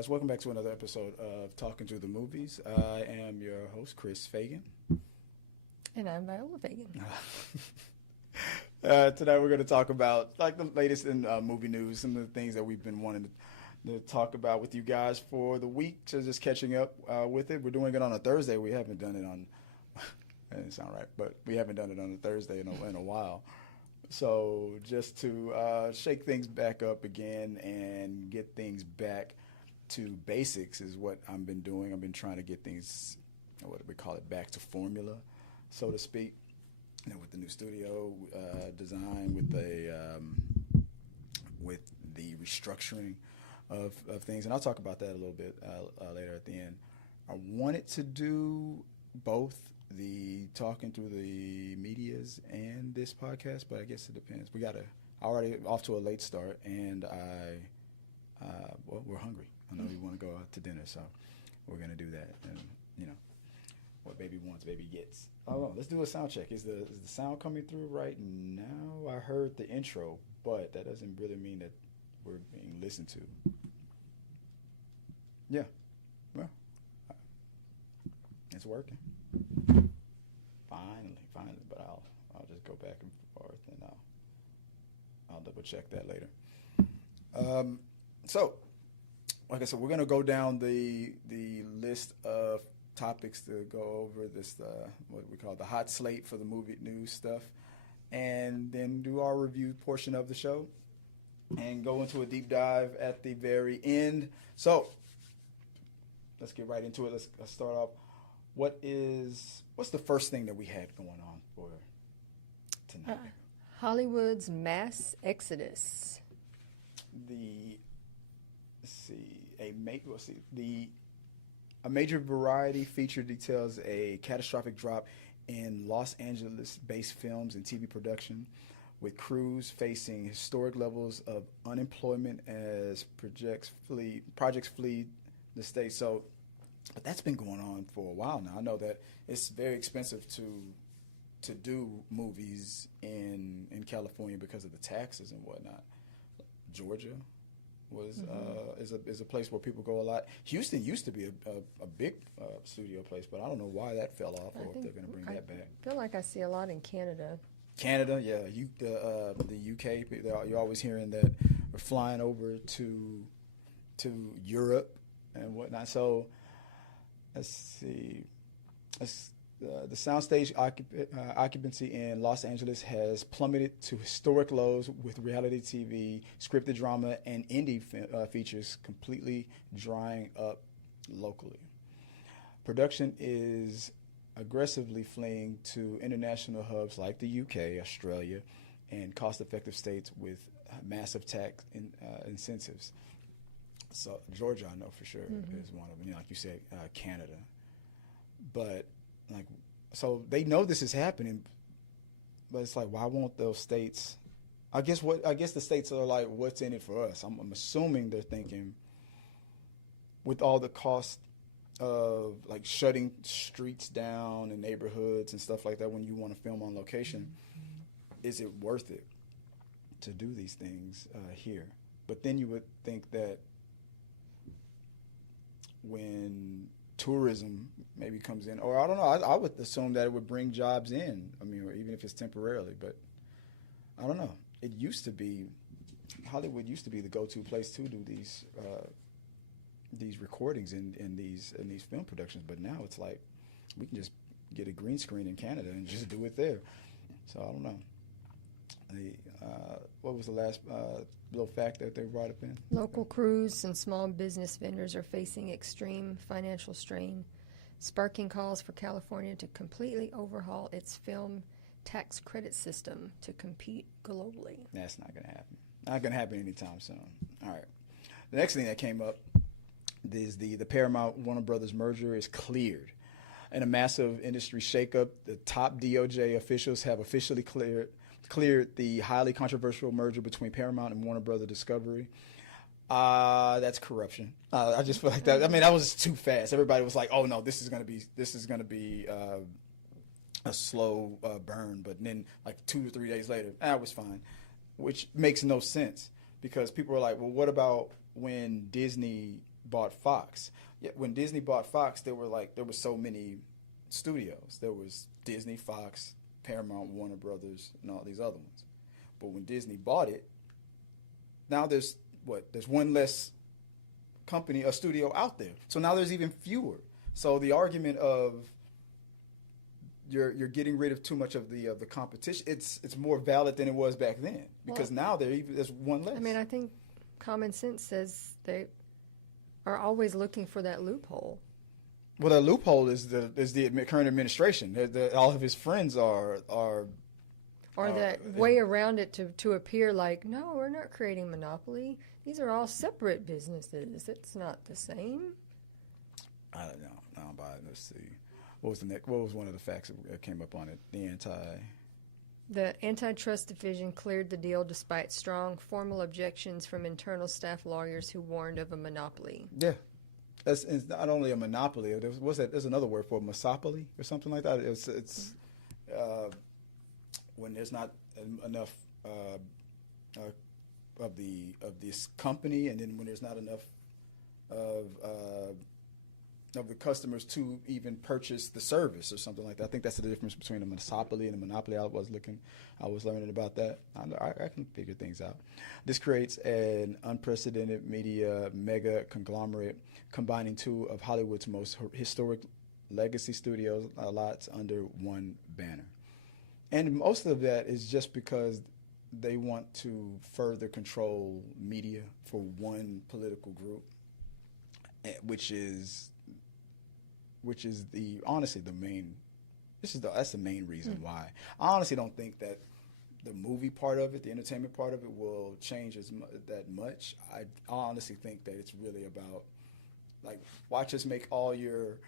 guys. Welcome back to another episode of Talking Through the Movies. I am your host, Chris Fagan. And I'm Viola Fagan. Tonight we're going to talk about like the latest in movie news, some of the things that we've been wanting to talk about with you guys for the week. So just catching up with it. We're doing it on a Thursday. We haven't done it on, that didn't sound right, but we haven't done it on a Thursday in a while. So just to shake things back up again and get things back to basics is what I've been doing. I've been trying to get things, what do we call it, back to formula, so to speak. You know, with the new studio design, with the restructuring of things, and I'll talk about that a little bit later at the end. I wanted to do both the talking through the medias and this podcast, but I guess it depends. We got already off to a late start, and we're hungry. I know we want to go out to dinner, so we're gonna do that. And you know, what baby wants, baby gets. Oh, let's do a sound check. Is the sound coming through right now? I heard the intro, but that doesn't really mean that we're being listened to. Yeah, well, it's working. Finally, but I'll just go back and forth, and I'll double check that later. So, like I said, we're gonna go down the list of topics to go over this what we call the hot slate for the movie news stuff, and then do our review portion of the show, and go into a deep dive at the very end. So, let's get right into it. Let's start off. What's the first thing that we had going on for tonight? Hollywood's mass exodus. A major variety feature details a catastrophic drop in Los Angeles-based films and TV production, with crews facing historic levels of unemployment as projects flee the state. So, but that's been going on for a while now. I know that it's very expensive to do movies in California because of the taxes and whatnot. Georgia is a place where people go a lot. Houston used to be a big studio place, but I don't know why that fell off, or if they're going to bring that back. I feel like I see a lot in Canada. Canada, yeah. The UK, you're always hearing that we're flying over to Europe and whatnot. So let's see. The Soundstage occupancy in Los Angeles has plummeted to historic lows, with reality TV, scripted drama, and indie features completely drying up locally. Production is aggressively fleeing to international hubs like the UK, Australia, and cost-effective states with massive tax incentives. So Georgia, I know for sure, is one of them. You know, like you said, Canada. But so they know this is happening, but it's like, why won't those states? I guess the states are like, what's in it for us? I'm assuming they're thinking, with all the cost of like shutting streets down and neighborhoods and stuff like that when you want to film on location, is it worth it to do these things here? But then you would think that when tourism maybe comes in, or I don't know, I would assume that it would bring jobs in. I mean, or even if it's temporarily, but I don't know. Hollywood used to be the go-to place to do these recordings in these film productions, but now it's like we can just get a green screen in Canada and just do it there. So I don't know. What was the last little fact that they brought up in? Local crews and small business vendors are facing extreme financial strain, sparking calls for California to completely overhaul its film tax credit system to compete globally. That's not going to happen. Not going to happen anytime soon. All right. The next thing that came up is the Paramount-Warner Bros. Merger is cleared. In a massive industry shakeup, the top DOJ officials have officially cleared the highly controversial merger between Paramount and Warner Bros. Discovery. That's corruption. I just feel like that. I mean, that was too fast. Everybody was like, "Oh no, this is gonna be a slow burn." But then, like 2 or 3 days later, that was fine, which makes no sense because people were like, "Well, what about when Disney bought Fox. Yeah, when Disney bought Fox, there were so many studios. There was Disney, Fox, Paramount-Warner Bros, and all these other ones. But when Disney bought it, now there's one less company, a studio out there. So now there's even fewer. So the argument of you're getting rid of too much of the competition, it's more valid than it was back then, because now there's one less. I mean, I think common sense says they are always looking for that loophole. Well, the loophole is the current administration. All of his friends are or that way around it to appear like, no, we're not creating monopoly. These are all separate businesses. It's not the same. I don't know. I don't buy it. Let's see. What was one of the facts that came up on it? The antitrust division cleared the deal despite strong formal objections from internal staff lawyers who warned of a monopoly. Yeah. It's not only a monopoly. There's another word for monopoly or something like that. It's when there's not enough of this company, and then when there's not enough of the customers to even purchase the service or something like that. I think that's the difference between a monopoly and a monopoly. I was learning about that. I can figure things out. This creates an unprecedented media mega conglomerate combining two of Hollywood's most historic legacy studios lots under one banner. And most of that is just because they want to further control media for one political group, which is honestly the main. That's the main reason why. I honestly don't think that the movie part of it, the entertainment part of it, will change that much. I honestly think that it's really about, like, watch us make all your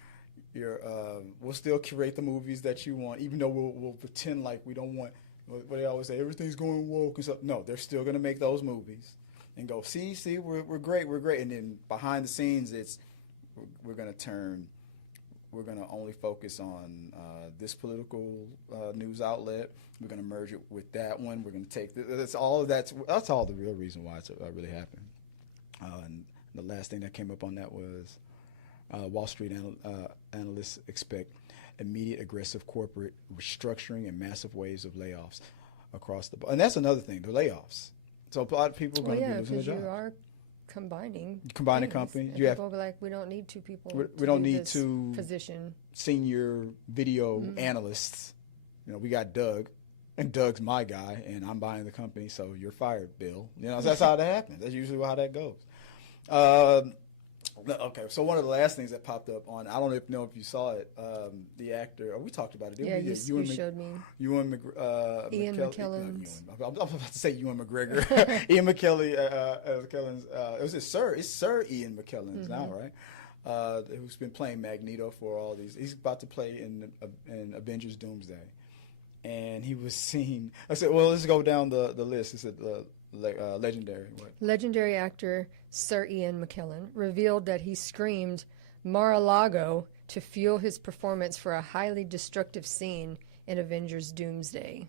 we'll still curate the movies that you want, even though we'll pretend like we don't want. What they always say, everything's going woke and stuff. No, they're still going to make those movies and go, see, we're great, and then behind the scenes, we're going to only focus on this political news outlet. We're going to merge it with that one. We're going to take that's all the real reason why it's really happened. And the last thing that came up on that was Wall Street analysts expect immediate aggressive corporate restructuring and massive waves of layoffs across the board. And that's another thing, the layoffs. So a lot of people are going to be losing their jobs. You are combining companies. And people will be like, we don't need two people. We don't need two position senior video analysts. We got Doug, and Doug's my guy, and I'm buying the company, so you're fired, Bill. That's how that happens. That's usually how that goes. Okay, so one of the last things that popped up on, I don't know if you saw it, the actor, we talked about it, didn't we? You showed me. Ian McKellen. I'm about to say Ewan McGregor. Ian McKellen's, it's Sir Ian McKellen's now, right? Who's been playing Magneto for all these. He's about to play in Avengers Doomsday. And he was seen, I said, well, let's go down the list. He said, legendary. What? Legendary actor Sir Ian McKellen revealed that he screamed Mar-a-Lago to fuel his performance for a highly destructive scene in Avengers Doomsday.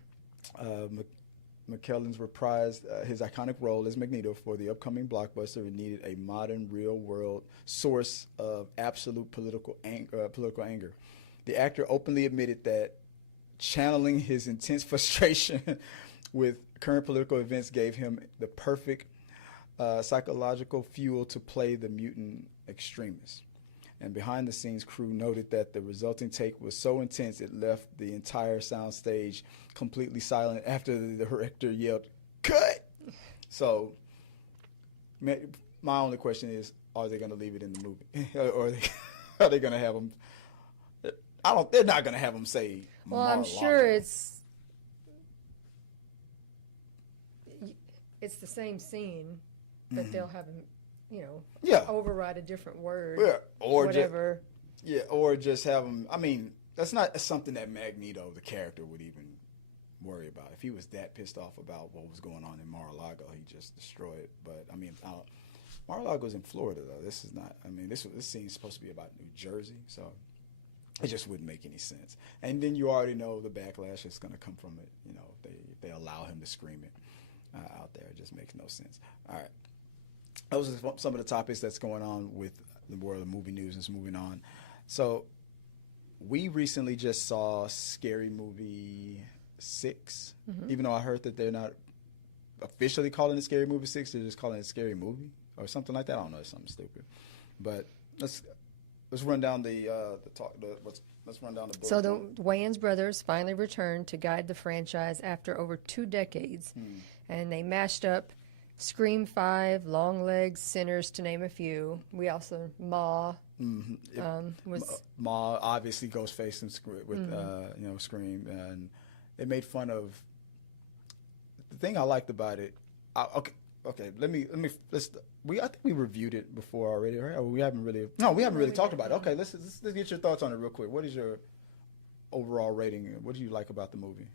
McKellen's reprised his iconic role as Magneto for the upcoming blockbuster and needed a modern, real-world source of absolute political anger. The actor openly admitted that channeling his intense frustration with current political events gave him the perfect psychological fuel to play the mutant extremist. And behind-the-scenes crew noted that the resulting take was so intense it left the entire soundstage completely silent after the director yelled, "Cut!" So my only question is, are they going to leave it in the movie? Or are they going to have him... They're not going to have him say Mar-a-Lago. I'm sure it's the same scene, but they'll have him, override a different word, or whatever. Or just have him. I mean, that's not something that Magneto, the character, would even worry about. If he was that pissed off about what was going on in Mar-a-Lago, he'd just destroy it. But I mean, Mar-a-Lago's in Florida, though. This is not. I mean, this scene's supposed to be about New Jersey, so it just wouldn't make any sense. And then you already know the backlash that's going to come from it. If they allow him to scream it out there, it just makes no sense. All right. those are some of the topics that's going on with the world of movie news that's moving on. So we recently just saw Scary Movie 6, even though I heard that they're not officially calling it Scary Movie 6, they're just calling it Scary Movie or something like that. I don't know, it's something stupid. But let's run down let's run down the book. So the Wayans brothers finally returned to guide the franchise after over 2 decades, and they mashed up Scream 5, Longlegs, Sinners, to name a few. We also Ma was Ma, obviously Ghostface and with Scream, and they made fun of. The thing I liked about it, okay, I think we reviewed it before already, right? Or we haven't really talked about it. Okay, let's get your thoughts on it real quick. What is your overall rating? What do you like about the movie,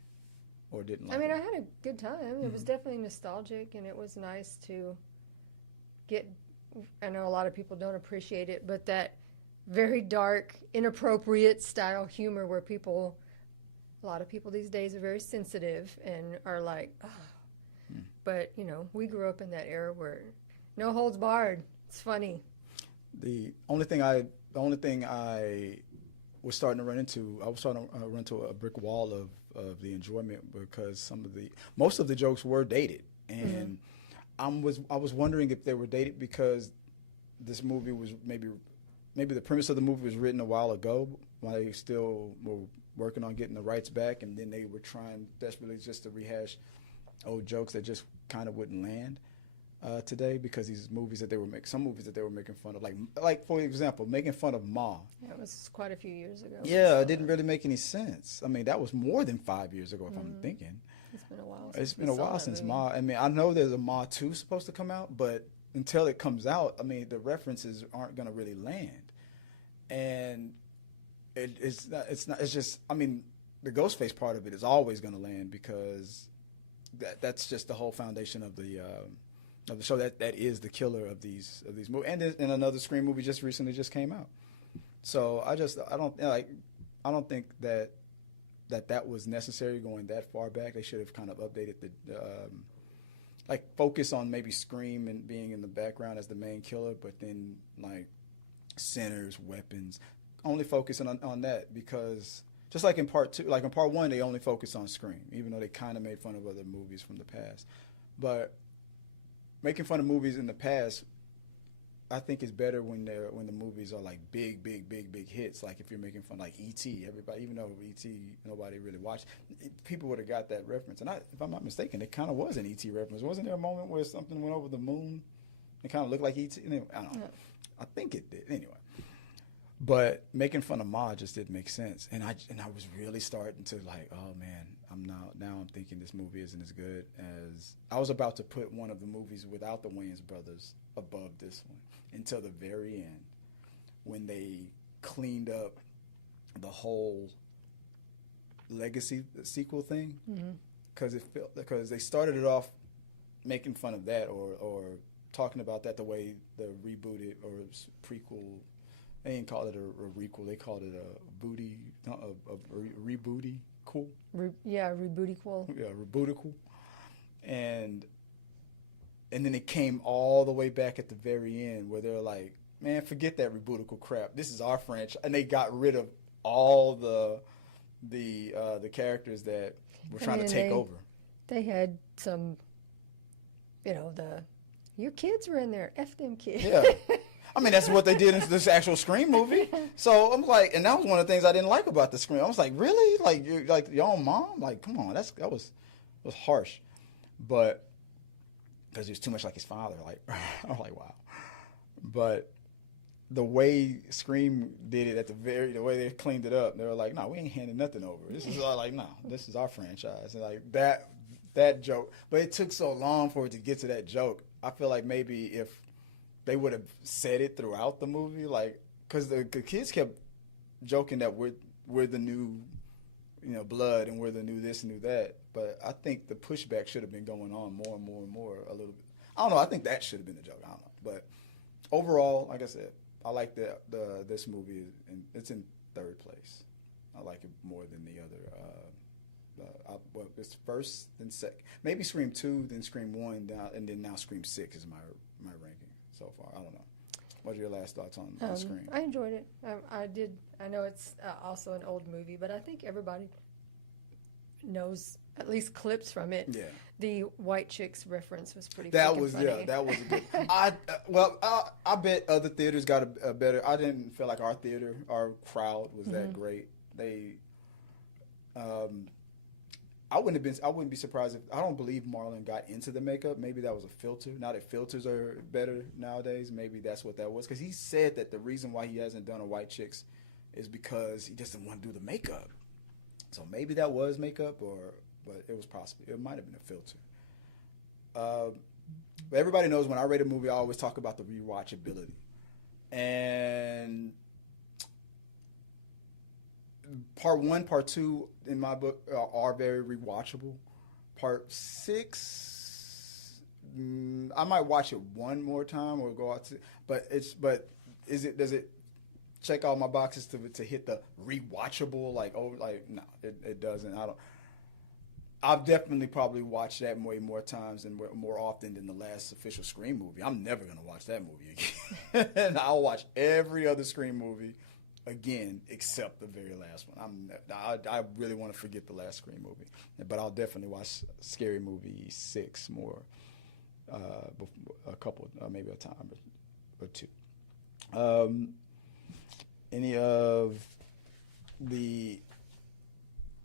or didn't like? I mean, I had a good time. It was definitely nostalgic, and it was nice to get. I know a lot of people don't appreciate it, but that very dark, inappropriate style humor where a lot of people these days are very sensitive and are like, oh. But, we grew up in that era where no holds barred. It's funny. The only thing I was starting to run into, a brick wall of the enjoyment, because most of the jokes were dated. And I was wondering if they were dated because this movie was maybe the premise of the movie was written a while ago while they still were working on getting the rights back, and then they were trying desperately just to rehash old jokes that just kind of wouldn't land today, because these movies that they were making fun of, like for example, making fun of Ma. Yeah, it was quite a few years ago. Yeah, it didn't really make any sense. I mean, that was more than 5 years ago, if I'm thinking. It's been a while. It's been a while since Ma. I mean, I know there's a Ma 2 supposed to come out, but until it comes out, I mean, the references aren't going to really land, and it's not. It's just. I mean, the Ghostface part of it is always going to land because that's just the whole foundation of the show. That is the killer of these movies. And another Scream movie just recently came out. So I don't think that was necessary going that far back. They should have kind of updated the focus on maybe Scream and being in the background as the main killer, but then Sinners, weapons, only focusing on that, because just like in part 2, like in part 1, they only focused on Scream, even though they kind of made fun of other movies from the past. But making fun of movies in the past, I think, is better when the movies are like big hits. Like if you're making fun, like E.T., everybody, even though E.T. nobody really watched, people would have got that reference. And if I'm not mistaken, it kind of was an E.T. reference. Wasn't there a moment where something went over the moon? It kind of looked like E.T. Anyway, I don't know. Yeah. I think it did. Anyway. But making fun of Ma just didn't make sense, and I was really starting to like, oh man, I'm thinking this movie isn't as good as I was about to put one of the movies without the Wayans brothers above this one until the very end, when they cleaned up the whole legacy sequel thing, because they started it off making fun of that or talking about that the way the rebooted or prequel. They didn't call it a requel. They called it a rebooty cool. Rebooty-quel. Yeah, rebootical. And then it came all the way back at the very end where they're like, man, forget that rebootical crap. This is our franchise. And they got rid of all the characters that were trying to take over. They had some, your kids were in there. F them kids. Yeah. I mean, that's what they did in this actual Scream movie. So I'm like, and that was one of the things I didn't like about the Scream. I was like, really? Like, you're like your own mom? Like, come on, that was harsh. But because he was too much like his father. Like, I was like, wow. But the way Scream did it the way they cleaned it up, they were like, no, we ain't handing nothing over. This is this is our franchise. And like that joke. But it took so long for it to get to that joke. I feel like maybe if they would have said it throughout the movie, like, because the kids kept joking that we're the new, blood, and we're the new this and new that. But I think the pushback should have been going on more and more and more a little bit. I don't know. I think that should have been the joke. I don't know. But overall, like I said, I like this movie, and it's in third place. I like it more than the other. It's first, then second. Maybe Scream 2, then Scream 1, and then now Scream 6 is my ranking. so far. I don't know. What are your last thoughts on Scream? I enjoyed it. I did. I know it's also an old movie, but I think everybody knows at least clips from it. Yeah. The White Chicks reference was pretty That freaking was funny. Yeah, that was a good. I bet other theaters got a better. I didn't feel like our crowd was that great. They, I wouldn't be surprised if, I don't believe Marlon got into the makeup. Maybe that was a filter. Now that filters are better nowadays, maybe that's what that was. Because he said that the reason why he hasn't done a White Chicks is because he just didn't want to do the makeup. So maybe that was makeup, but it was possible. It might have been a filter. But everybody knows when I rate a movie, I always talk about the rewatchability. And part 1, part 2 in my book are very rewatchable. Part 6, I might watch it one more time or go out to, does it check all my boxes to hit the rewatchable? No, it doesn't. I've definitely probably watched that way more times and more often than the last official Scream movie. I'm never gonna watch that movie again. And I'll watch every other Scream movie again except the very last one. I really want to forget the last Scream movie, but I'll definitely watch Scary Movie 6 more, a couple, maybe a time or two. Any of the,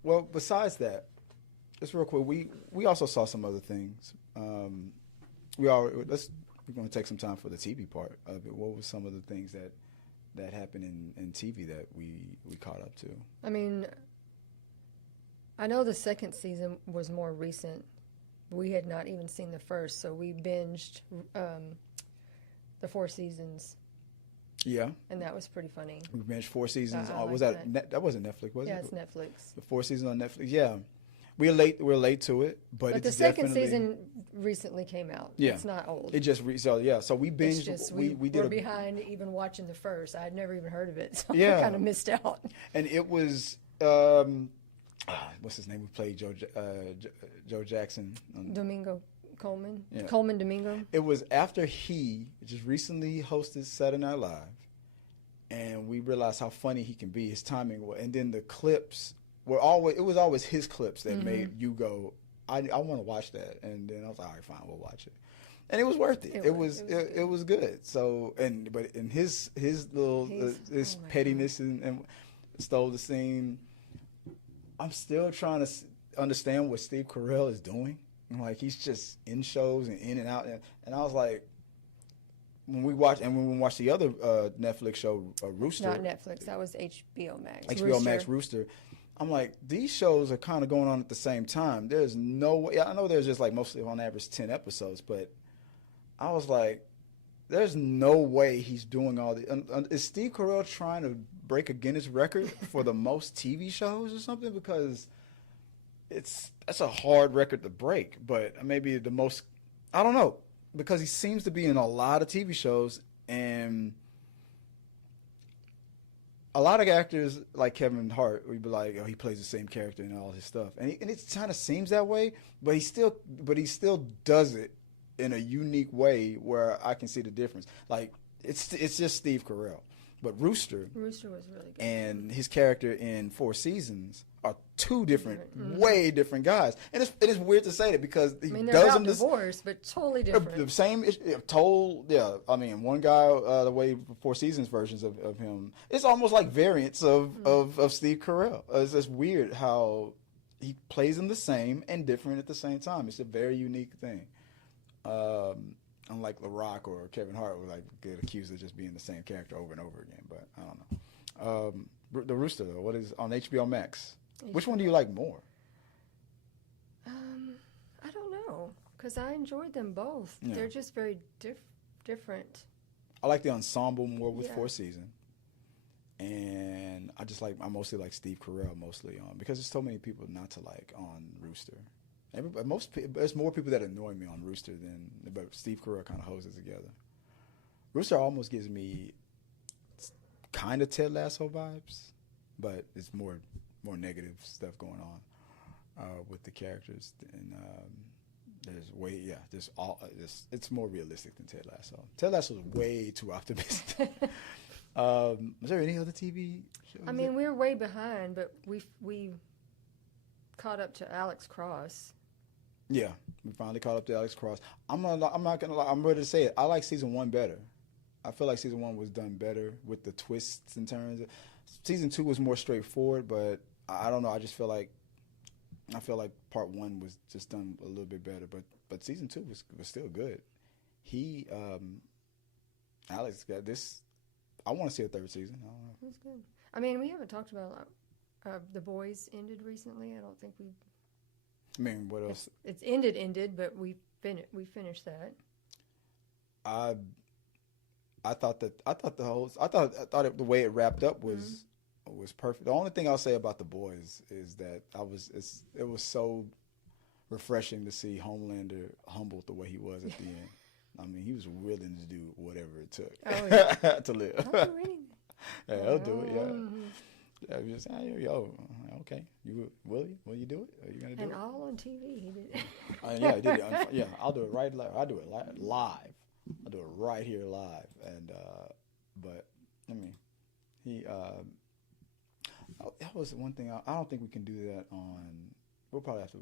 well, besides that, just real quick, we also saw some other things. We're going to take some time for the TV part of it. What were some of the things that happened in TV that we caught up to? I mean, I know the second season was more recent. We had not even seen the first, so we binged the 4 seasons. Yeah. And that was pretty funny. We binged 4 seasons. Was that wasn't Netflix, was it? Yeah, it's Netflix. The 4 seasons on Netflix. Yeah. We're late to it, but it's the second season recently came out. Yeah. It's not old. It just so we binged. We're behind even watching the first. I'd never even heard of it, so yeah. I kind of missed out. And it was what's his name? We played Joe Jackson. Domingo Coleman. Yeah. Coleman Domingo. It was after he just recently hosted Saturday Night Live, and we realized how funny he can be. His timing, and then the clips. It was always his clips that made you go, I want to watch that. And then I was like, all right, fine, we'll watch it. And it was worth it. It was good. So, but in his little, his pettiness and stole the scene, I'm still trying to understand what Steve Carell is doing. Like, he's just in shows and in and out. And I was like, when we watched the other Netflix show, Rooster. Not Netflix, that was HBO Max. HBO Max Rooster. I'm like, these shows are kind of going on at the same time. There's no way. I know there's just like mostly on average 10 episodes, but I was like, there's no way he's doing all the. Is Steve Carell trying to break a Guinness record for the most TV shows or something? Because that's a hard record to break, but maybe the most. I don't know, because he seems to be in a lot of TV shows, and a lot of actors like Kevin Hart, we'd be like, oh, he plays the same character in all his stuff, and it kind of seems that way, but he still does it in a unique way where I can see the difference. Like, it's just Steve Carell, but Rooster was really good, and his character in 4 Seasons are two different, way different guys, and it is weird to say that because he they're does about them divorced, but totally different. The same, yeah. I mean, one guy, the way 4 Seasons versions of him, it's almost like variants of Steve Carell. It's just weird how he plays them the same and different at the same time. It's a very unique thing. Unlike The Rock or Kevin Hart, who like get accused of just being the same character over and over again. But I don't know. The Rooster, though, what is on HBO Max? Which one do you like more? I don't know, because I enjoyed them both. Yeah. They're just very different. I like the ensemble more with 4 Seasons. And I mostly like Steve Carell mostly on, because there's so many people not to like on Rooster. There's more people that annoy me on Rooster but Steve Carell kind of holds it together. Rooster almost gives me kind of Ted Lasso vibes, but it's more negative stuff going on with the characters It's more realistic than Ted Lasso. Ted Lasso is way too optimistic. Is there any other TV shows? I mean, we're way behind, but we caught up to Alex Cross. Yeah, we finally caught up to Alex Cross. I'm not gonna lie. I'm ready to say it. I like season 1 better. I feel like season 1 was done better with the twists and turns. Season 2 was more straightforward, but I don't know. I just feel like part 1 was just done a little bit better, but season 2 was still good. Alex got this. I want to see a 3rd season. I don't know. It was good. I mean, we haven't talked about The Boys ended recently. I don't think we. I mean, what else? It's ended, but we finished that. I thought the way it wrapped up was perfect. The only thing I'll say about The Boys is that it was so refreshing to see Homelander humbled the way he was at the end. I mean, he was willing to do whatever it took to live. Yeah, he'll do it. Yeah. Yeah, just okay. Will you do it? Are you gonna do it? And all on TV, he did. Yeah, he did it. Yeah, I'll do it right. I'll do it live. I'll do it right here live. And but I mean, that was one thing. I don't think we can do that on. We'll probably have to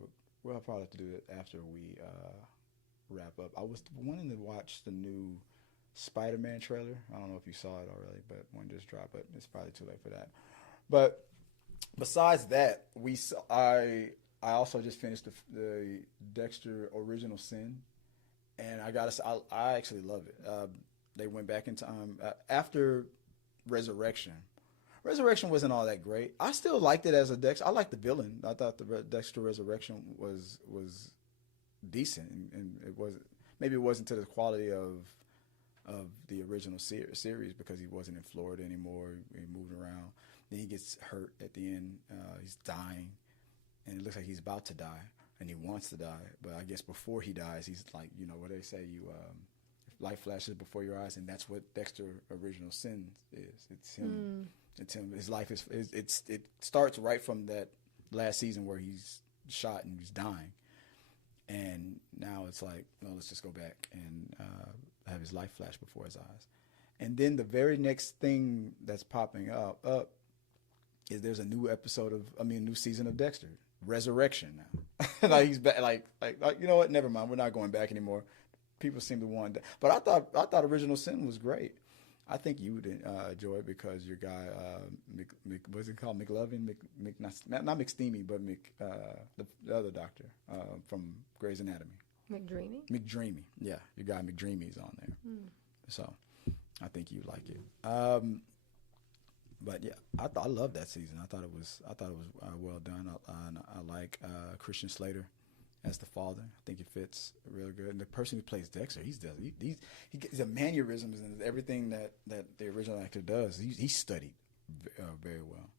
do it after we wrap up. I was wanting to watch the new Spider-Man trailer. I don't know if you saw it already, but one just dropped. But it's probably too late for that. But besides that, I also just finished the Dexter Original Sin, and I actually love it. They went back in time after Resurrection. Resurrection wasn't all that great. I still liked it as a Dexter. I liked the villain. I thought the Dexter Resurrection was decent, and it wasn't to the quality of the original series because he wasn't in Florida anymore. He moved around. Then he gets hurt at the end. He's dying, and it looks like he's about to die, and he wants to die. But I guess before he dies, he's like, what they say, life flashes before your eyes, and that's what Dexter Original Sin is. It's him. It's him. His life it starts right from that last season where he's shot and he's dying, and now it's like, no, let's just go back and have his life flash before his eyes. And then the very next thing that's popping up is there's a new new season of Dexter, Resurrection now. Like he's back. Like you know what? Never mind. We're not going back anymore. People seem to want that. But I thought Original Sin was great. I think you would enjoy it because your guy, what's it called? McLovin, not McSteamy, but the other doctor from Grey's Anatomy. McDreamy. Yeah, your guy McDreamy's on there. So I think you like it. But yeah, I love that season. I thought it was well done. I like Christian Slater as the father. I think it fits really good. And the person who plays Dexter, he gets the mannerisms and everything that the original actor does. He's studied very well.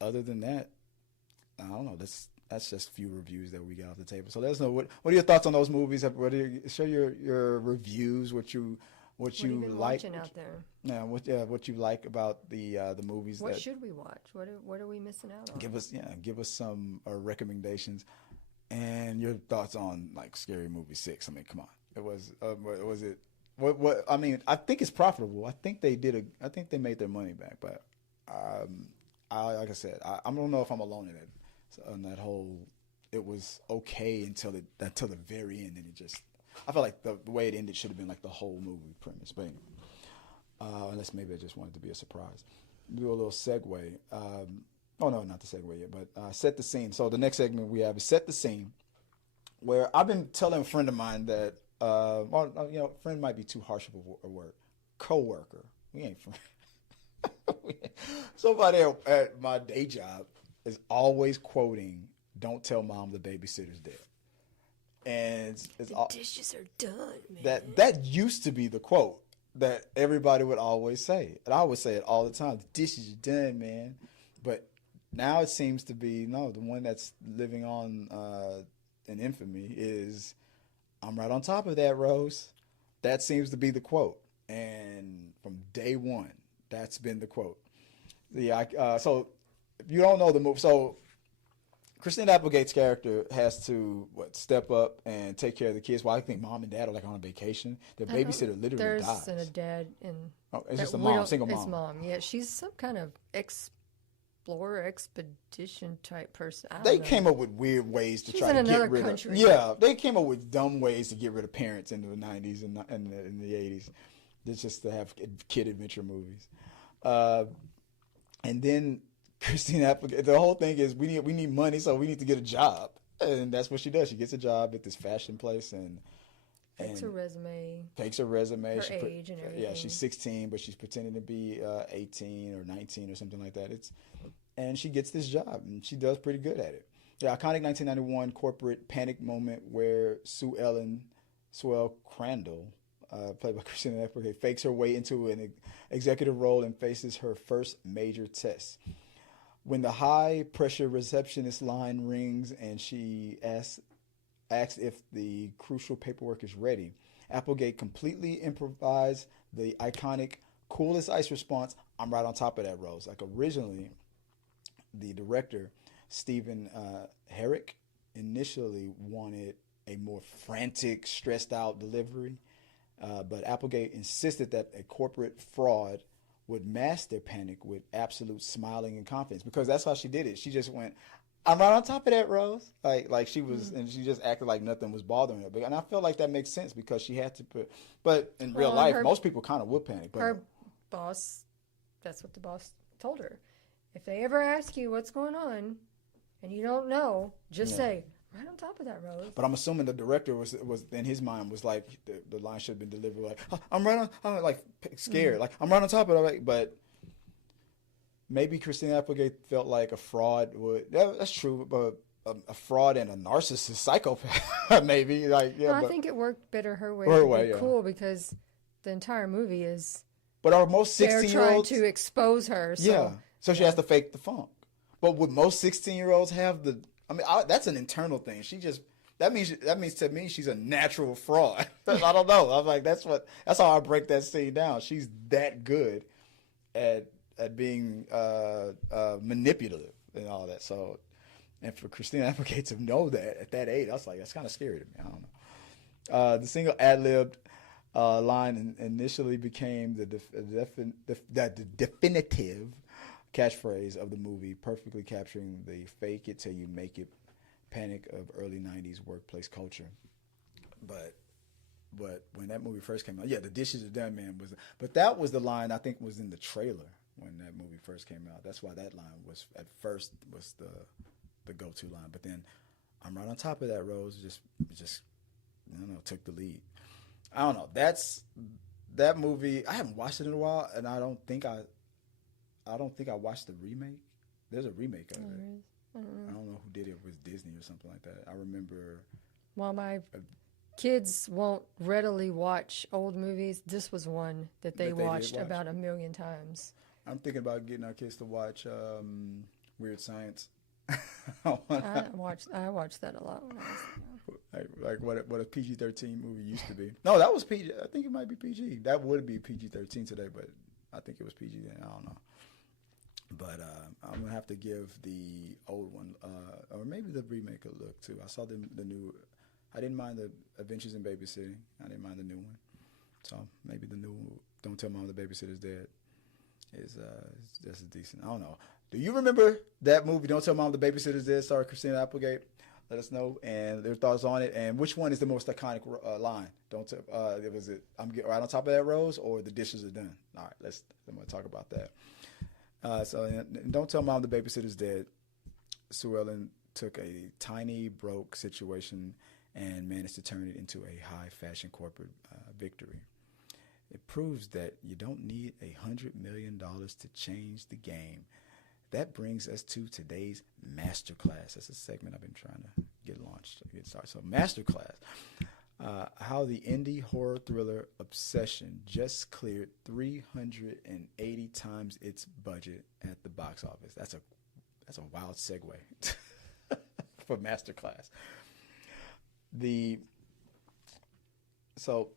Other than that, I don't know. That's just a few reviews that we got off the table. So let us know what are your thoughts on those movies. Share your reviews. What you like out there. Yeah, what you like about the movies. What should we watch? What are we missing out on? Give us some recommendations and your thoughts on like Scary Movie 6. I mean, come on. It was it what I mean, I think it's profitable. I think they made their money back, but like I said, I don't know if I'm alone in it. So on that whole, it was okay until the very end, and it just. I felt like the way it ended should have been like the whole movie premise, but anyway, unless maybe I just wanted to be a surprise. Do a little segue. Oh no, not the segue yet, but set the scene. So the next segment we have is set the scene, where I've been telling a friend of mine that, friend might be too harsh of a word. Coworker, we ain't friends. Somebody at my day job is always quoting, "Don't tell mom the babysitter's dead." And the dishes are done, man. That used to be the quote that everybody would always say. And I would say it all the time. The dishes are done, man. But now it seems to be, no, the one that's living on in infamy is, "I'm right on top of that, Rose." That seems to be the quote. And from day one, that's been the quote. Yeah. So if you don't know the movie, so Christina Applegate's character has to step up and take care of the kids while I think mom and dad are like on a vacation. The babysitter literally dies. There's a dad in. Oh, it's just a mom, single mom. It's mom. Yeah, she's some kind of explorer, expedition type person. They came up with weird ways to try to get rid of. Yeah, they came up with dumb ways to get rid of parents in the 90s and in the 80s. It's just to have kid adventure movies, and then. Christina Applegate, the whole thing is we need money, so we need to get a job, and that's what she does. She gets a job at this fashion place and takes her resume, her age and everything. Yeah, she's 16, but she's pretending to be 18 or 19 or something like that. And she gets this job, and she does pretty good at it. The iconic 1991 corporate panic moment where Sue Crandall, played by Christina Applegate, fakes her way into an executive role and faces her first major test. When the high-pressure receptionist line rings and she asks if the crucial paperwork is ready, Applegate completely improvised the iconic cool as ice response, "I'm right on top of that, Rose." Like originally, the director, Stephen Herrick, initially wanted a more frantic, stressed-out delivery, but Applegate insisted that a corporate fraud would mask their panic with absolute smiling and confidence, because that's how she did it. She just went, "I'm right on top of that, Rose." Like she was, and she just acted like nothing was bothering her. And I feel like that makes sense because she had to put. But in real life, most people kind of would panic. But her boss, that's what the boss told her. If they ever ask you what's going on, and you don't know, just say, "Right on top of that, Rose." But I'm assuming the director was in his mind was like the line should have been delivered like, I'm like scared, like I'm right on top of it. But maybe Christina Applegate felt like a fraud would. That's true, but a fraud and a narcissist psychopath maybe like I think it worked better her way. Cool, because the entire movie is. But are most 16-year-olds trying to expose her? So she has to fake the funk. But would most 16-year-olds have the? I mean, that's an internal thing. That means to me she's a natural fraud. I don't know. I'm like that's how I break that scene down. She's that good at being manipulative and all that. So, and for Christina Applegate to know that at that age, I was like, that's kind of scary to me. I don't know. The single ad-libbed line initially became the definitive catchphrase of the movie, perfectly capturing the fake it till you make it panic of early 90s workplace culture. But when that movie first came out, the dishes are done, man. But that was the line I think was in the trailer when that movie first came out. That's why that line was at first was the go-to line. But then I'm right on top of that, Rose. Just I don't know, took the lead. I don't know. That movie. I haven't watched it in a while, and I don't think I watched the remake. There's a remake of it. I don't know who did it. It was Disney or something like that. I remember. Well, my kids won't readily watch old movies. This was one that they watched about 1 million times. I'm thinking about getting our kids to watch Weird Science. I watched that a lot when I was like what a PG-13 movie used to be. No, that was PG. I think it might be PG. That would be PG-13 today, but I think it was PG then. I don't know. But I'm gonna have to give the old one, or maybe the remake, a look too. I saw the new. I didn't mind the Adventures in Babysitting. I didn't mind the new one. So maybe the new Don't Tell Mom the Babysitter's Dead is just as decent. I don't know. Do you remember that movie? Don't Tell Mom the Babysitter's Dead. Sorry, Christina Applegate. Let us know and their thoughts on it. And which one is the most iconic line? Was it I'm getting right on top of that, Rose, or the dishes are done? All right, I'm gonna talk about that. So Don't Tell Mom the Babysitter's Dead. Sue Ellen took a tiny, broke situation and managed to turn it into a high fashion corporate victory. It proves that you don't need $100 million to change the game. That brings us to today's Masterclass. That's a segment I've been trying to get launched, get started. So Masterclass, how the indie horror thriller Obsession just cleared 380 times its budget at the box office. That's a wild segue for Masterclass. So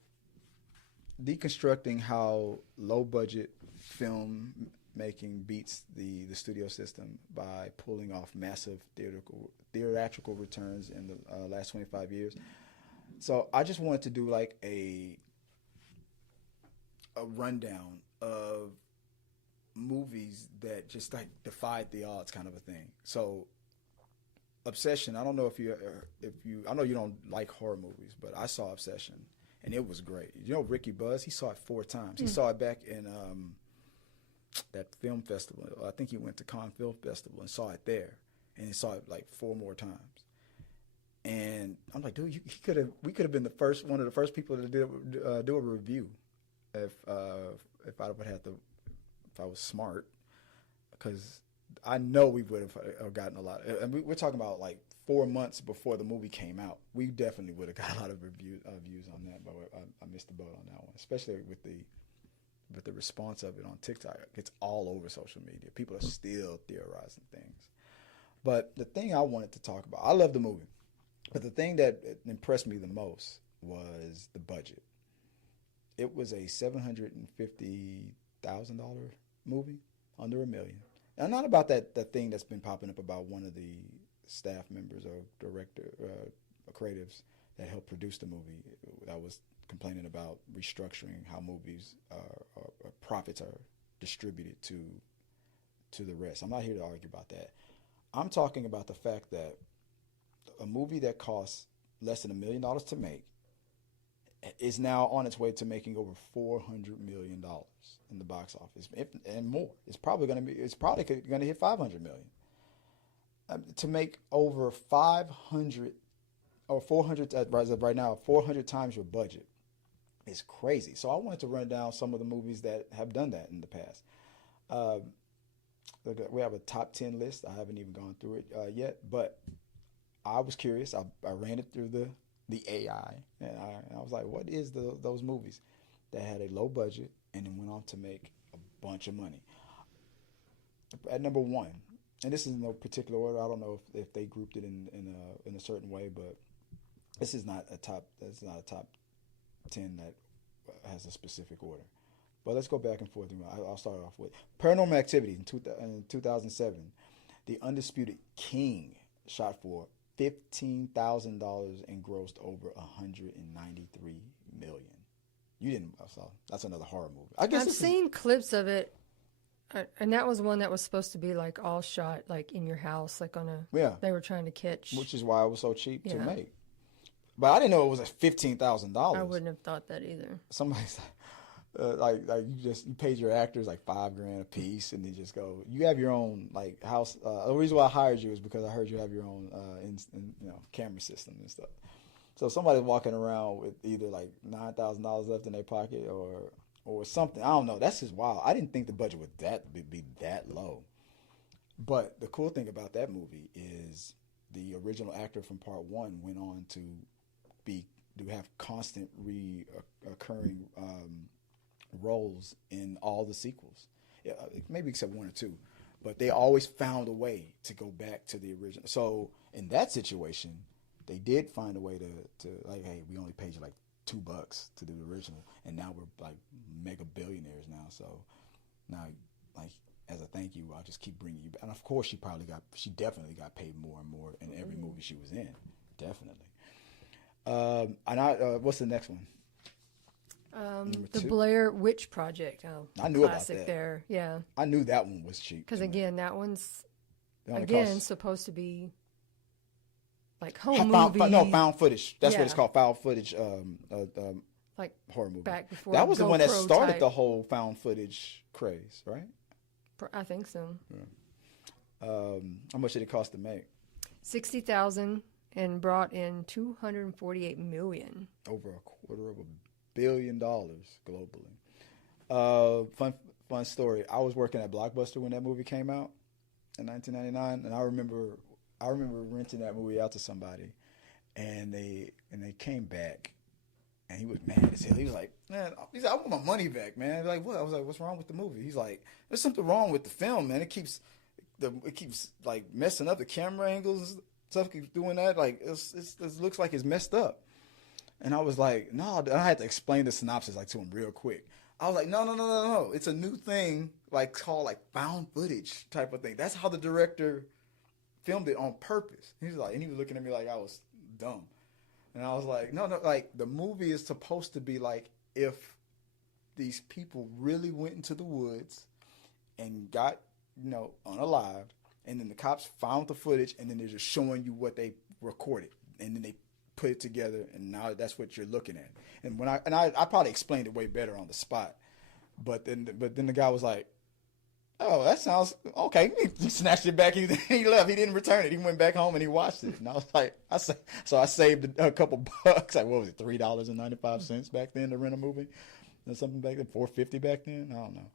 deconstructing how low budget film making beats the studio system by pulling off massive theatrical returns in the last 25 years. So I just wanted to do like a rundown of movies that just like defied the odds, kind of a thing. So Obsession, I don't know if you I know you don't like horror movies, but I saw Obsession and it was great. You know Ricky Buzz, he saw it 4 times. He saw it back in that film festival. I think he went to Cannes Film Festival and saw it there, and he saw it like 4 more times. And I'm like, dude, we could have been one of the first people to do a review if I was smart, because I know we would have gotten a lot. And we're talking about like 4 months before the movie came out. We definitely would have got a lot of views on that, but I missed the boat on that one, especially with the response of it on TikTok. It's all over social media. People are still theorizing things. But the thing I wanted to talk about, I love the movie, but the thing that impressed me the most was the budget. It was a $750,000 movie, under $1 million. And not about that thing that's been popping up about one of the staff members or director, creatives that helped produce the movie that was complaining about restructuring how movies profits are distributed to the rest. I'm not here to argue about that. I'm talking about the fact that a movie that costs less than $1 million to make is now on its way to making over $400 million in the box office, and more. It's probably going to hit $500 million. To make over 500 or 400 right now, 400 times your budget is crazy. So I wanted to run down some of the movies that have done that in the past. We have a top 10 list. I haven't even gone through it yet, but I was curious. I ran it through the AI, and I was like, what is those movies that had a low budget and then went on to make a bunch of money? At number 1, and this is in no particular order. I don't know if they grouped it in a certain way, but this is not a top 10 that has a specific order. But let's go back and forth. I'll start off with Paranormal Activity in 2007. The Undisputed King shot for $15,000 and grossed over $193 million. You didn't. So that's another horror movie. I guess I've seen clips of it, and that was one that was supposed to be like all shot like in your house, like on a. Yeah. They were trying to catch. Which is why it was so cheap to make. But I didn't know it was like $15,000. I wouldn't have thought that either. Somebody's like you paid your actors like $5,000 a piece, and they just go. You have your own like house. The reason why I hired you is because I heard you have your own camera system and stuff. So somebody's walking around with either like $9,000 left in their pocket or something. I don't know. That's just wild. I didn't think the budget would be that low. But the cool thing about that movie is the original actor from Part 1 went on to have constant recurring roles in all the sequels, maybe except 1 or 2, but they always found a way to go back to the original. So in that situation, they did find a way to like, hey, we only paid you like $2 to do the original, and now we're like mega billionaires now. So now, like as a thank you, I'll just keep bringing you back. And of course, she definitely got paid more and more in every movie she was in, definitely. What's the next one? The Blair Witch Project. Oh, I knew about that. There, yeah. I knew that one was cheap. Because again, that one's supposed to be like home movie. Found footage. That's what it's called. Found footage. Like horror movie. Back before that was the one that started the whole found footage craze, right? I think so. Yeah. How much did it cost to make? $60,000 and brought in $248 million. Over $250 million globally. Fun story. I was working at Blockbuster when that movie came out in 1999, and I remember renting that movie out to somebody, and they came back, and he was mad as hell. He was like, "Man, I want my money back, man." Like, what? I was like, "What's wrong with the movie?" He's like, "There's something wrong with the film, man. It keeps like messing up the camera angles." Stuff keeps doing that. Like it looks like it's messed up. And I was like, no. I had to explain the synopsis like to him real quick. I was like, no. It's a new thing, like called like found footage type of thing. That's how the director filmed it on purpose. He was like, and he was looking at me like I was dumb. And I was like, no, like the movie is supposed to be like if these people really went into the woods and got, unalived, and then the cops found the footage, and then they're just showing you what they recorded, and then they put it together, and now that's what you're looking at. And when I probably explained it way better on the spot, but then the guy was like, "Oh, that sounds okay." He snatched it back. He left. He didn't return it. He went back home and he watched it. And I was like, I saved a couple bucks. Like, what was it, $3.95 back then to rent a movie, or something back then, $4.50 back then. I don't know,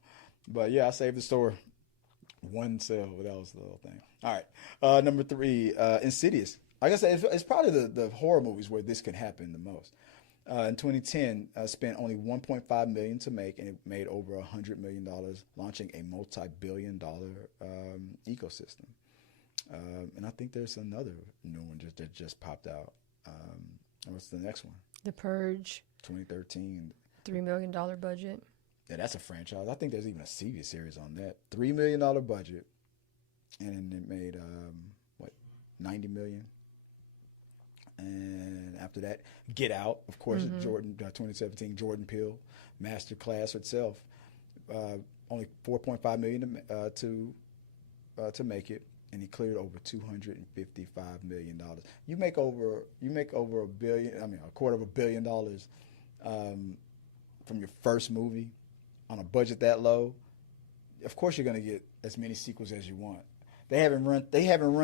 but yeah, I saved the store. One sale, but that was the little thing. All right, number 3, Insidious. Like I said, it's probably the horror movies where this can happen the most. In 2010, spent only $1.5 million to make, and it made over $100 million, launching a multi-billion-dollar ecosystem. And I think there's another new one that just popped out. What's the next one? The Purge. 2013. $3 million budget. Yeah, that's a franchise. I think there's even a TV series on that. $3 million budget, and it made $90 million. And after that, Get Out, of course, 2017, Jordan Peele, Masterclass itself, only $4.5 million to make it, and he cleared over $255 million. You make over $1 billion. I mean, $250 million from your first movie on a budget that low. Of course, you're going to get as many sequels as you want. They haven't run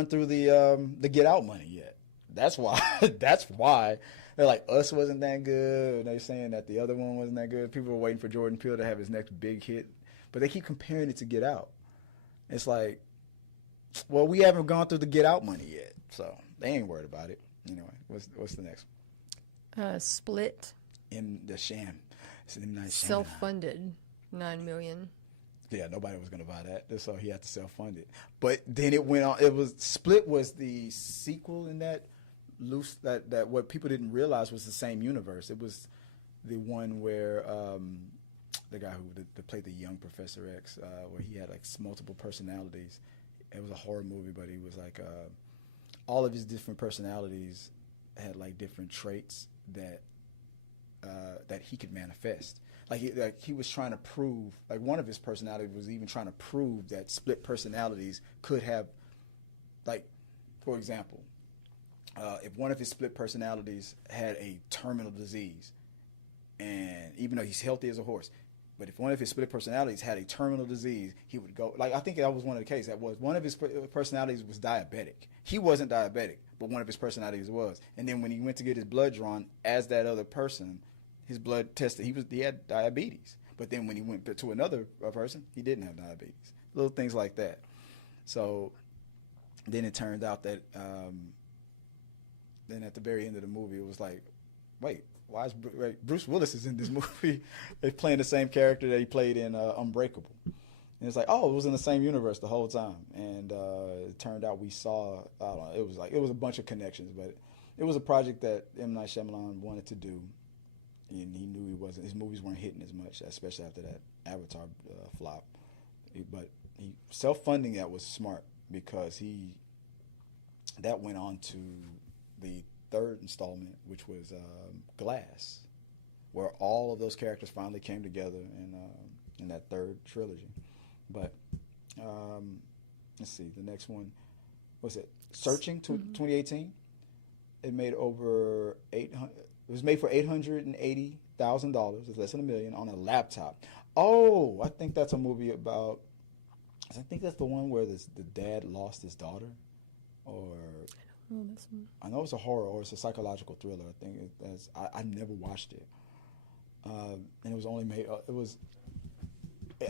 through the Get Out money yet. That's why. That's why they're like, Us wasn't that good. And they're saying that the other one wasn't that good. People were waiting for Jordan Peele to have his next big hit, but they keep comparing it to Get Out. It's like, well, we haven't gone through the Get Out money yet, so they ain't worried about it. Anyway, what's the next one? Split. In the Sham. It's M. Night Shyamalan. Self-funded, $9 million. Yeah, nobody was going to buy that, so he had to self-fund it. But then it went on. Split was the sequel in that that what people didn't realize was the same universe. It was the one where the guy who played the young Professor X, where he had like multiple personalities. It was a horror movie, but he was like all of his different personalities had like different traits that he could manifest. Like he was trying to prove, like one of his personalities was even trying to prove that split personalities could have, like, for example, if one of his split personalities had a terminal disease, and even though he's healthy as a horse, but if one of his split personalities had a terminal disease, he would go, like, I think that was one of the cases. That was one of his personalities was diabetic. He wasn't diabetic, but one of his personalities was. And then when he went to get his blood drawn as that other person, his blood tested, he had diabetes. But then when he went to another person, he didn't have diabetes. Little things like that. So then it turned out that then at the very end of the movie, it was like, wait, why is Bruce Willis is in this movie? They're playing the same character that he played in Unbreakable. And it's like, oh, it was in the same universe the whole time. And it turned out we saw, I don't know, it was a bunch of connections, but it was a project that M. Night Shyamalan wanted to do. And he knew his movies weren't hitting as much, especially after that Avatar flop. But he self-funding that was smart because that went on to the third installment, which was Glass, where all of those characters finally came together in that third trilogy. But let's see, the next one, what's it? Searching, 2018. It made over 800. It was made for $880,000. It's less than $1 million on a laptop. Oh, I think that's a movie about. I think that's the one where the dad lost his daughter, or. I know it's a horror or it's a psychological thriller. I think I never watched it, and it was only made.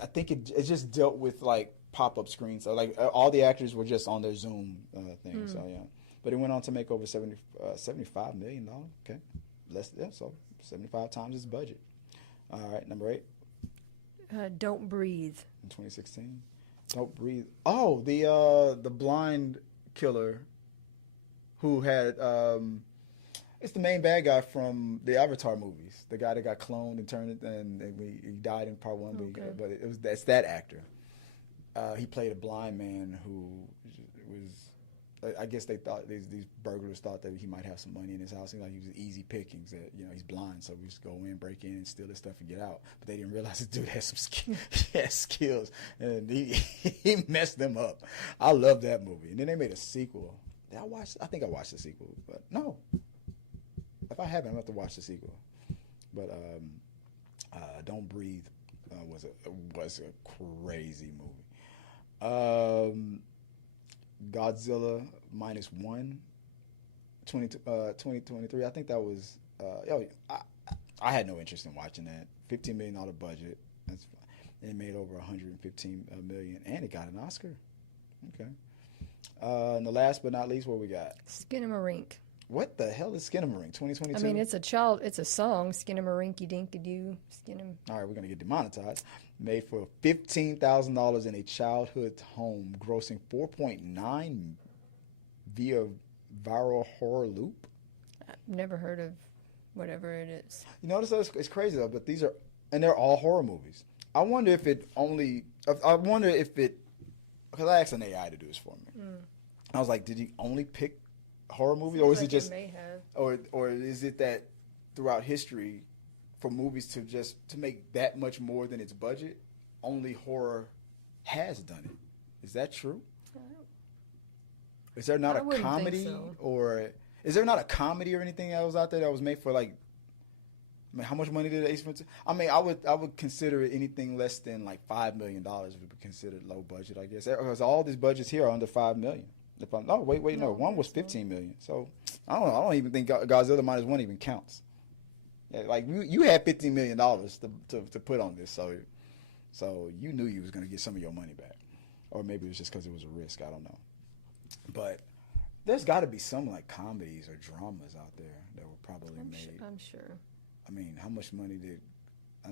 I think it just dealt with like pop-up screens. So like all the actors were just on their Zoom thing. So yeah, but it went on to make over $75 million. Okay. So 75 times his budget. All right, number 8. Don't Breathe. In 2016. Don't Breathe. Oh, the blind killer who had It's the main bad guy from the Avatar movies. The guy that got cloned and turned it, and he died in part one. Okay. But that's that actor. He played a blind man who was. I guess they thought these burglars thought that he might have some money in his house. He was easy pickings. That he's blind, so we just go in, break in, and steal his stuff and get out. But they didn't realize this dude had some he had skills, and he messed them up. I love that movie. And then they made a sequel. Did I watch? I think I watched the sequel, but no. If I haven't, I'm going to have to watch the sequel. But Don't Breathe was a crazy movie. Godzilla -1, 2023. I think that was. I had no interest in watching that. $15 million budget. That's and it made over $115 million, and it got an Oscar. Okay. And the last but not least, what we got? Skinamarink. What the hell is Skinamarink? 2022? I mean, it's a song. Skinamarink dinky doo. All right, we're going to get demonetized. Made for $15,000 in a childhood home, grossing 4.9 via viral horror loop. I've never heard of whatever it is. You notice it's crazy though, but they're all horror movies. I wonder if it, because I asked an AI to do this for me. I was like, did he only pick horror movies, or is it just, or is it that throughout history, for movies to make that much more than its budget, only horror has done it? Is that true? Is there not a comedy, or is there not a comedy or anything that was out there that was made for like? I mean, how much money did Ace Ventura? I mean, I would consider it anything less than like $5 million would be considered low budget, I guess, because all these budgets here are under $5 million. No, one was $15 million. So I don't know. I don't even think Godzilla -1 even counts. Yeah, like you had $15 million to put on this, so you knew you was going to get some of your money back, or maybe it was just because it was a risk. I don't know, but there's got to be some like comedies or dramas out there that were probably made. I'm sure. I mean, how much money did I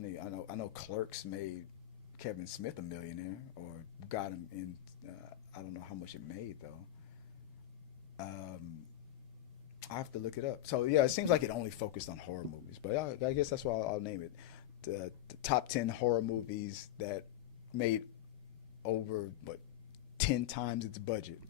know Clerks made Kevin Smith a millionaire, or got him in. I don't know how much it made though. I have to look it up. So yeah, it seems like it only focused on horror movies, but I guess that's why I'll name it the top 10 horror movies that made over 10 times its budget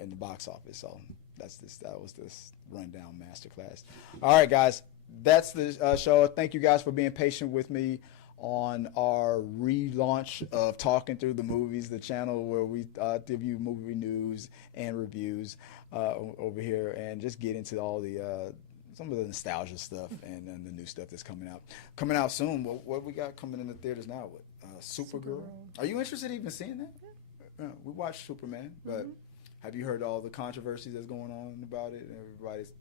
in the box office. So that was this rundown masterclass. All right, guys, that's the show. Thank you guys for being patient with me on our relaunch of Talking Through the Movies, the channel where we give you movie news and reviews over here, and just get into all the some of the nostalgia stuff and the new stuff that's coming out soon. What we got coming in the theaters now? Supergirl. Are you interested in even seeing that? Yeah, we watched Superman, but have you heard all the controversies that's going on about it? Everybody's,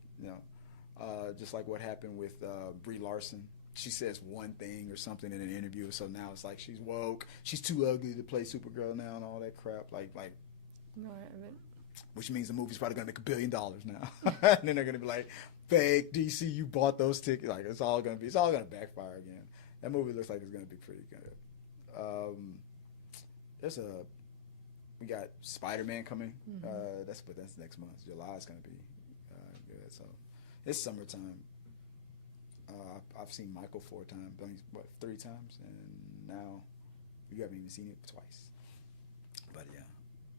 just like what happened with Brie Larson. She says one thing or something in an interview, so now it's like she's woke. She's too ugly to play Supergirl now and all that crap. Like. No, I haven't. Which means the movie's probably gonna make $1 billion now, and then they're gonna be like, "Fake DC, you bought those tickets." Like it's all gonna backfire again. That movie looks like it's gonna be pretty good. We got Spider-Man coming. That's next month. July is gonna be good. So it's summertime. I've seen Michael 4 times, 3 times, and now you haven't even seen it twice. But yeah,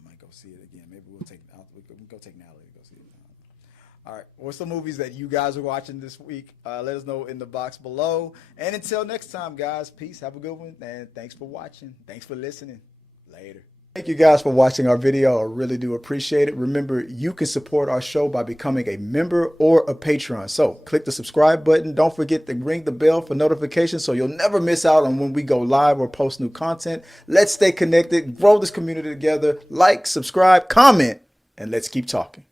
might go see it again. Maybe we'll go take Natalie to go see it. All right, what's the movies that you guys are watching this week? Let us know in the box below. And until next time, guys, peace. Have a good one, and thanks for watching. Thanks for listening. Later. Thank you guys for watching our video. I really do appreciate it. Remember, you can support our show by becoming a member or a Patreon. So click the subscribe button. Don't forget to ring the bell for notifications so you'll never miss out on when we go live or post new content. Let's stay connected, grow this community together. Like, subscribe, comment, and let's keep talking.